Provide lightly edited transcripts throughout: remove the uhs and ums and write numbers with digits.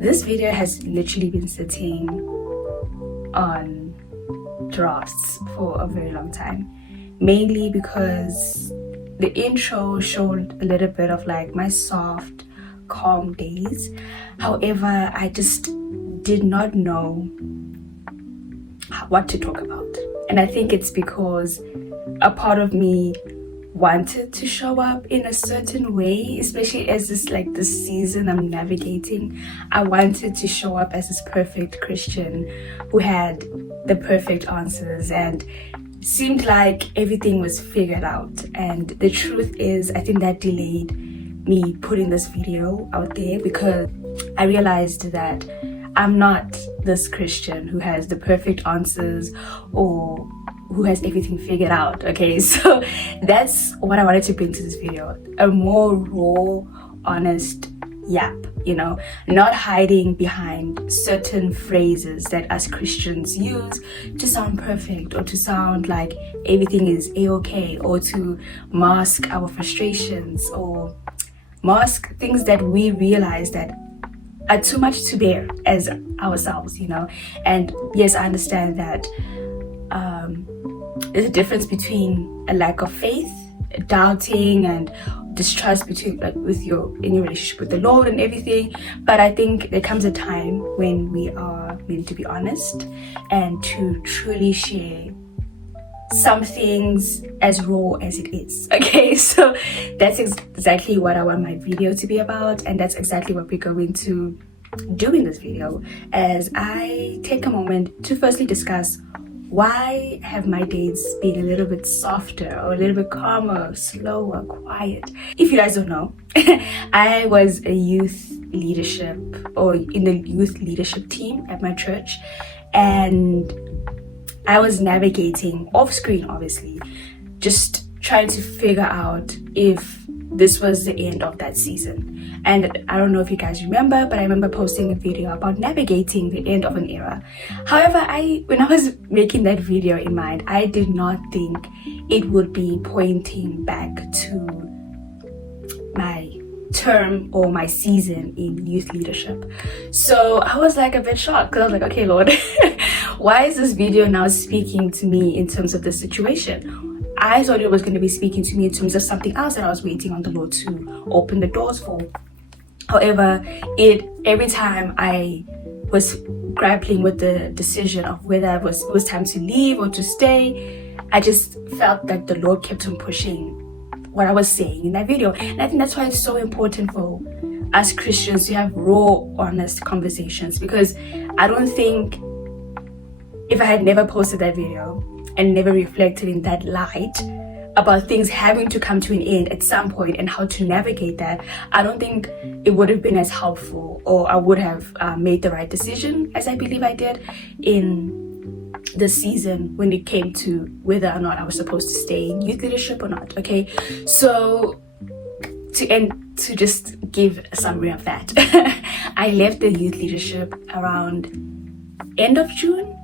This video has literally been sitting on drafts for a very long time, mainly because the intro showed a little bit of like my soft, calm days. However, I just did not know what to talk about, and I think it's because a part of me wanted to show up in a certain way, especially as this season I'm navigating. I wanted to show up as this perfect Christian who had the perfect answers and seemed like everything was figured out. And the truth is, I think that delayed me putting this video out there because I realized that I'm not this Christian who has the perfect answers or who has everything figured out. Okay, so that's what I wanted to bring to this video, a more raw, honest yap, not hiding behind certain phrases that us Christians use to sound perfect or to sound like everything is a-okay, or to mask our frustrations or mask things that we realize that are too much to bear as ourselves. And yes, I understand that there's a difference between a lack of faith, doubting and distrust between in your relationship with the Lord and everything. But I think there comes a time when we are meant to be honest and to truly share some things as raw as it is. Okay, so that's exactly what I want my video to be about, and that's exactly what we're going to do in this video, as I take a moment to firstly discuss why have my days been a little bit softer or a little bit calmer, slower, quiet. If you guys don't know, I was a youth leadership or in the youth leadership team at my church, and I was navigating off screen, obviously, just trying to figure out if this was the end of that season. And I don't know if you guys remember, but I remember posting a video about navigating the end of an era. However, when I was making that video in mind, I did not think it would be pointing back to my term or my season in youth leadership. So I was like a bit shocked because I was like, okay, Lord, why is this video now speaking to me in terms of the situation? I thought it was going to be speaking to me in terms of something else that I was waiting on the Lord to open the doors for. However, every time I was grappling with the decision of whether it was time to leave or to stay, I just felt that the Lord kept on pushing what I was saying in that video. And I think that's why it's so important for us Christians to have raw, honest conversations, because I don't think if I had never posted that video and never reflected in that light about things having to come to an end at some point and how to navigate that, I don't think it would have been as helpful, or I would have made the right decision as I believe I did in the season when it came to whether or not I was supposed to stay in youth leadership or not. Okay, so to just give a summary of that, I left the youth leadership around end of June,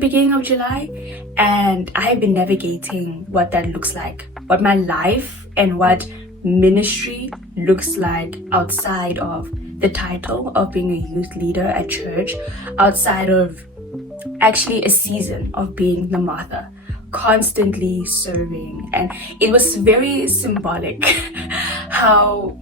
beginning of July, and I've been navigating what that looks like, what my life and what ministry looks like outside of the title of being a youth leader at church, outside of actually a season of being the mother, constantly serving. And it was very symbolic how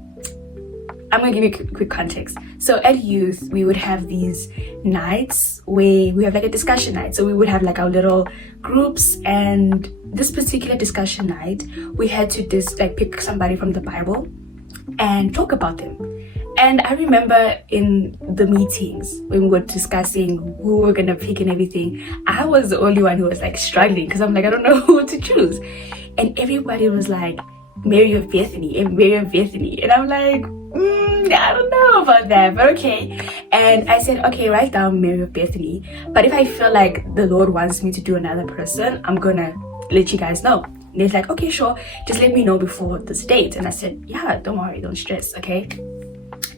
I'm gonna give you quick context. So at youth, we would have these nights where we have like a discussion night. So we would have like our little groups, and this particular discussion night, we had to pick somebody from the Bible and talk about them. And I remember in the meetings when we were discussing who we're gonna pick and everything, I was the only one who was like struggling because I'm like, I don't know who to choose. And everybody was like, Mary of Bethany and Mary of Bethany. And I'm like, I don't know about that, but okay. And I said, okay, write down Mary of Bethany. But if I feel like the Lord wants me to do another person, I'm gonna let you guys know. And it's like, okay, sure, just let me know before this date. And I said, yeah, don't worry, don't stress, okay?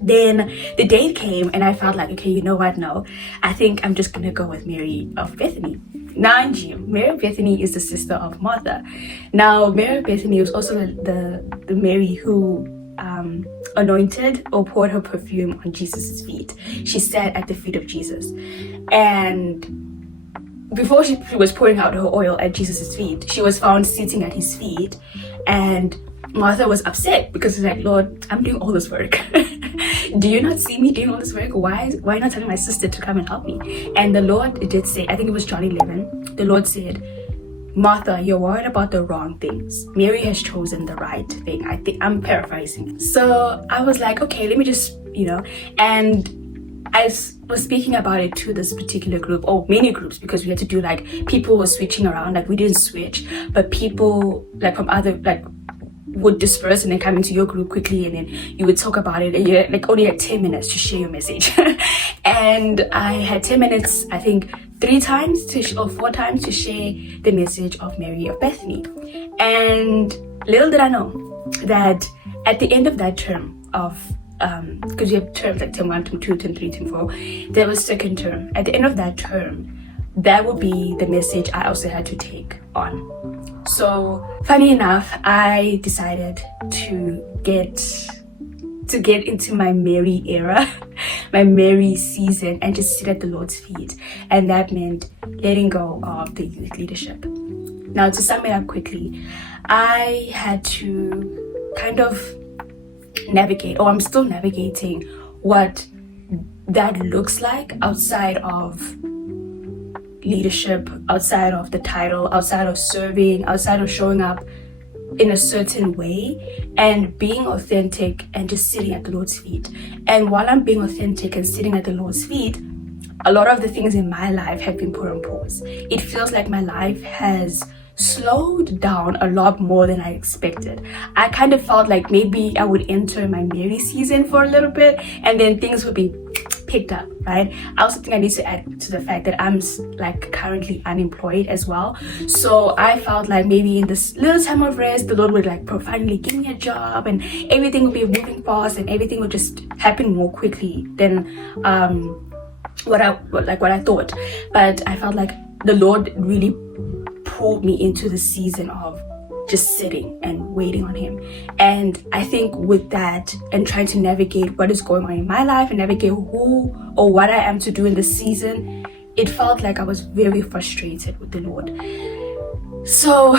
Then the date came and I felt like, okay, you know what? No, I think I'm just gonna go with Mary of Bethany. Now, Mary of Bethany is the sister of Martha. Now, Mary of Bethany was also the Mary who anointed or poured her perfume on Jesus's feet. She sat at the feet of Jesus, and before she was pouring out her oil at Jesus's feet, she was found sitting at his feet, and Martha was upset because she's like, Lord, I'm doing all this work. Do you not see me doing all this work? Why not telling my sister to come and help me? And the Lord did say, I think it was John 11, the Lord said, Martha, you're worried about the wrong things. Mary has chosen the right thing. I think I'm paraphrasing. So I was like, okay, let me just, and I was speaking about it to this particular group, or many groups, because we had to do like, people were switching around, like we didn't switch, but people like from other, like would disperse and then come into your group quickly, and then you would talk about it, and you like only had 10 minutes to share your message. And I had 10 minutes, I think 3 times or 4 times to share the message of Mary of Bethany. And little did I know that at the end of that term of because you have terms like term 1, term 2, term 3, term 4, there was second term. At the end of that term, that would be the message I also had to take on. So funny enough, I decided to get into my Mary era, my Mary season, and just sit at the Lord's feet. And that meant letting go of the youth leadership. Now, to sum it up quickly, I had to kind of navigate, or I'm still navigating, what that looks like outside of leadership, outside of the title, outside of serving, outside of showing up in a certain way, and being authentic and just sitting at the Lord's feet. And while I'm being authentic and sitting at the Lord's feet, a lot of the things in my life have been put on pause. It feels like my life has slowed down a lot more than I expected. I kind of felt like maybe I would enter my Mary season for a little bit and then things would be picked up, right? I also think I need to add to the fact that I'm like currently unemployed as well. So I felt like maybe in this little time of rest, the Lord would like finally give me a job and everything would be moving fast and everything would just happen more quickly than what I thought. But I felt like the Lord really pulled me into the season of just sitting and waiting on him. And I think with that and trying to navigate what is going on in my life and navigate who or what I am to do in this season, it felt like I was very frustrated with the Lord. So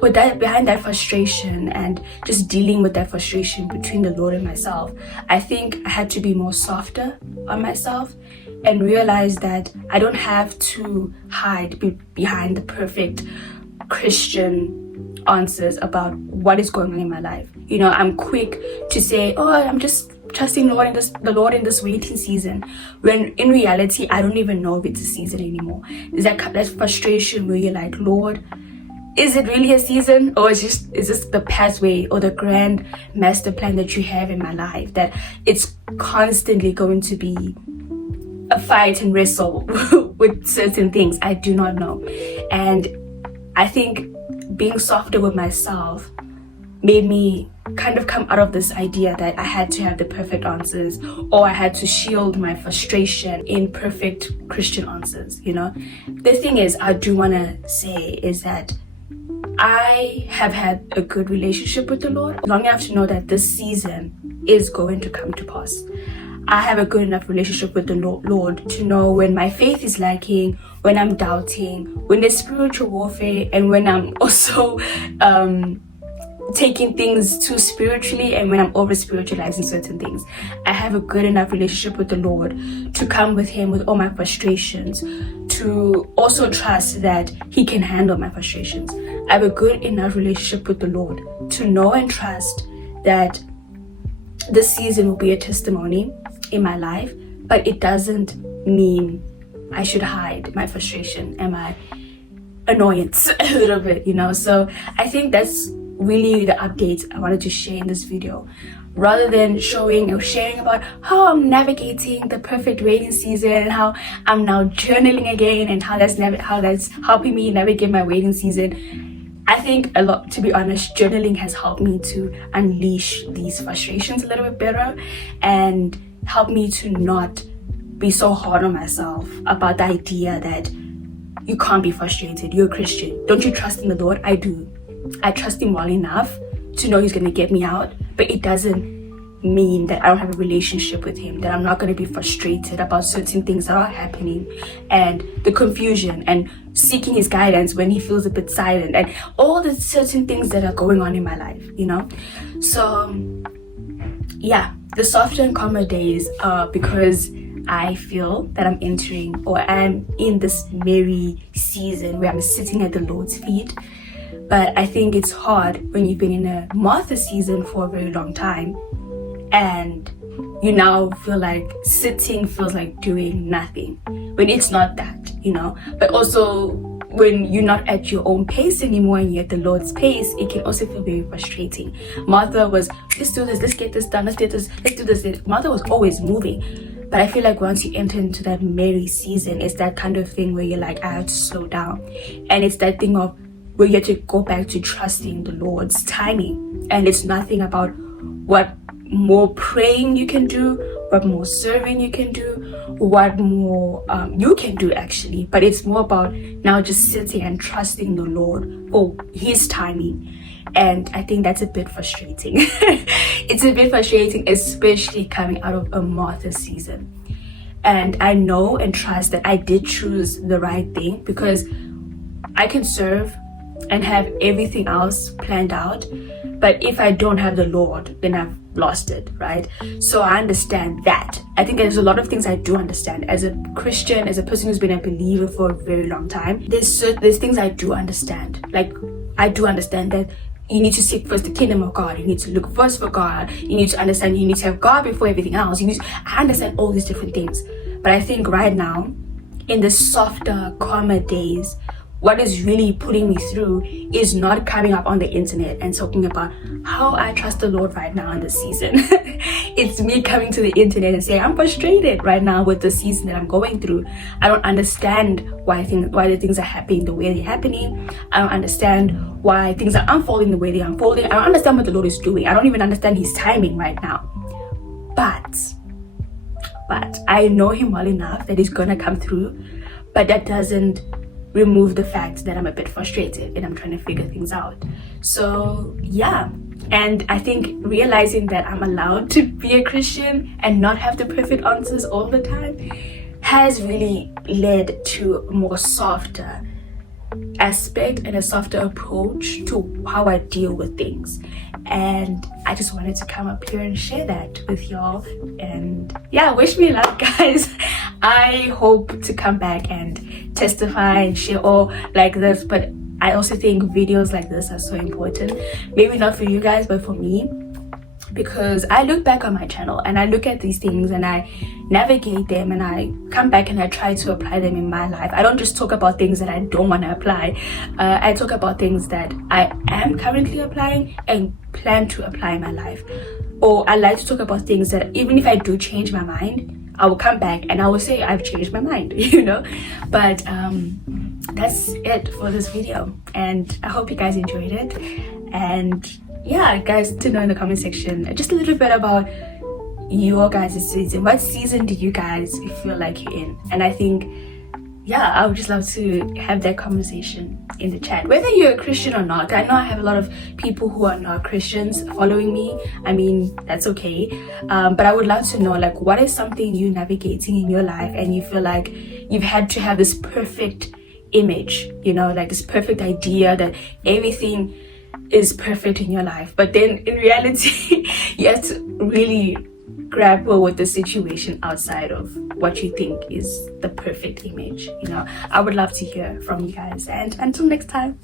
with that, behind that frustration and just dealing with that frustration between the Lord and myself, I think I had to be more softer on myself and realize that I don't have to hide behind the perfect Christian answers about what is going on in my life. I'm quick to say, oh, I'm just trusting the Lord in this waiting season, when in reality I don't even know if it's a season anymore. There's that frustration where you're like, Lord, is it really a season, or is this the pathway or the grand master plan that you have in my life, that it's constantly going to be a fight and wrestle with certain things? I do not know. And I think being softer with myself made me kind of come out of this idea that I had to have the perfect answers, or I had to shield my frustration in perfect Christian answers. The thing is, I do want to say is that I have had a good relationship with the Lord long enough to know that this season is going to come to pass. I have a good enough relationship with the Lord to know when my faith is lacking, when I'm doubting, when there's spiritual warfare, and when I'm also taking things too spiritually, and when I'm over spiritualizing certain things. I have a good enough relationship with the Lord to come with him with all my frustrations, to also trust that he can handle my frustrations. I have a good enough relationship with the Lord to know and trust that this season will be a testimony in my life, but it doesn't mean I should hide my frustration and my annoyance a little bit, So I think that's really the updates I wanted to share in this video, rather than showing or sharing about how I'm navigating the perfect waiting season and how I'm now journaling again and how that's helping me navigate my waiting season. I think a lot, to be honest, journaling has helped me to unleash these frustrations a little bit better and help me to not be so hard on myself about the idea that you can't be frustrated. You're a Christian. Don't you trust in the Lord? I do. I trust him well enough to know he's going to get me out, but it doesn't mean that I don't have a relationship with him, that I'm not going to be frustrated about certain things that are happening, and the confusion and seeking his guidance when he feels a bit silent, and all the certain things that are going on in my life, you know. So yeah, the softer and calmer days are because I feel that I'm entering, or I'm in this merry season where I'm sitting at the Lord's feet. But I think it's hard when you've been in a Martha season for a very long time, and you now feel like sitting feels like doing nothing, when it's not that, you know. But also when you're not at your own pace anymore and you're at the Lord's pace, it can also feel very frustrating. Martha was, let's do this, let's get this done, let's do this. Martha was always moving. But I feel like once you enter into that merry season, it's that kind of thing where you're like, I have to slow down. And it's that thing of where you have to go back to trusting the Lord's timing. And it's nothing about what more praying you can do, what more serving you can do, what more you can do actually. But it's more about now just sitting and trusting the Lord for his timing. And I think that's a bit frustrating. It's a bit frustrating, especially coming out of a Martha season. And I know and trust that I did choose the right thing, because I can serve and have everything else planned out, but if I don't have the Lord, then I've lost it, right? So I understand that. I think there's a lot of things I do understand as a Christian, as a person who's been a believer for a very long time. There's things I do understand. Like, I do understand that you need to seek first the kingdom of God. You need to look first for God. You need to understand you need to have God before everything else. I understand all these different things. But I think right now, in the softer, calmer days, what is really putting me through is not coming up on the internet and talking about how I trust the Lord right now in this season. It's me coming to the internet and saying, I'm frustrated right now with the season that I'm going through. I don't understand why the things are happening the way they're happening. I don't understand why things are unfolding the way they're unfolding. I don't understand what the Lord is doing. I don't even understand his timing right now. But I know him well enough that he's gonna come through. But that doesn't remove the fact that I'm a bit frustrated and I'm trying to figure things out. So yeah, and I think realizing that I'm allowed to be a Christian and not have the perfect answers all the time has really led to a more softer aspect and a softer approach to how I deal with things. And I just wanted to come up here and share that with y'all. And yeah, wish me luck, guys. I hope to come back and testify and share all like this, but I also think videos like this are so important. Maybe not for you guys, but for me, because I look back on my channel and I look at these things and I navigate them and I come back and I try to apply them in my life. I don't just talk about things that I don't want to apply. I talk about things that I am currently applying and plan to apply in my life. Or I like to talk about things that even if I do change my mind, I will come back and I will say I've changed my mind, you know. But that's it for this video, and I hope you guys enjoyed it. And yeah, guys, to know in the comment section just a little bit about your guys' season. What season do you guys feel like you're in? And I think, yeah, I would just love to have that conversation in the chat, whether you're a Christian or not. I know I have a lot of people who are not Christians following me. I mean, that's okay, but I would love to know, like, what is something you're navigating in your life and you feel like you've had to have this perfect image, you know, like this perfect idea that everything is perfect in your life, but then in reality you have to really grapple with the situation outside of what you think is the perfect image, you know. I would love to hear from you guys, and until next time.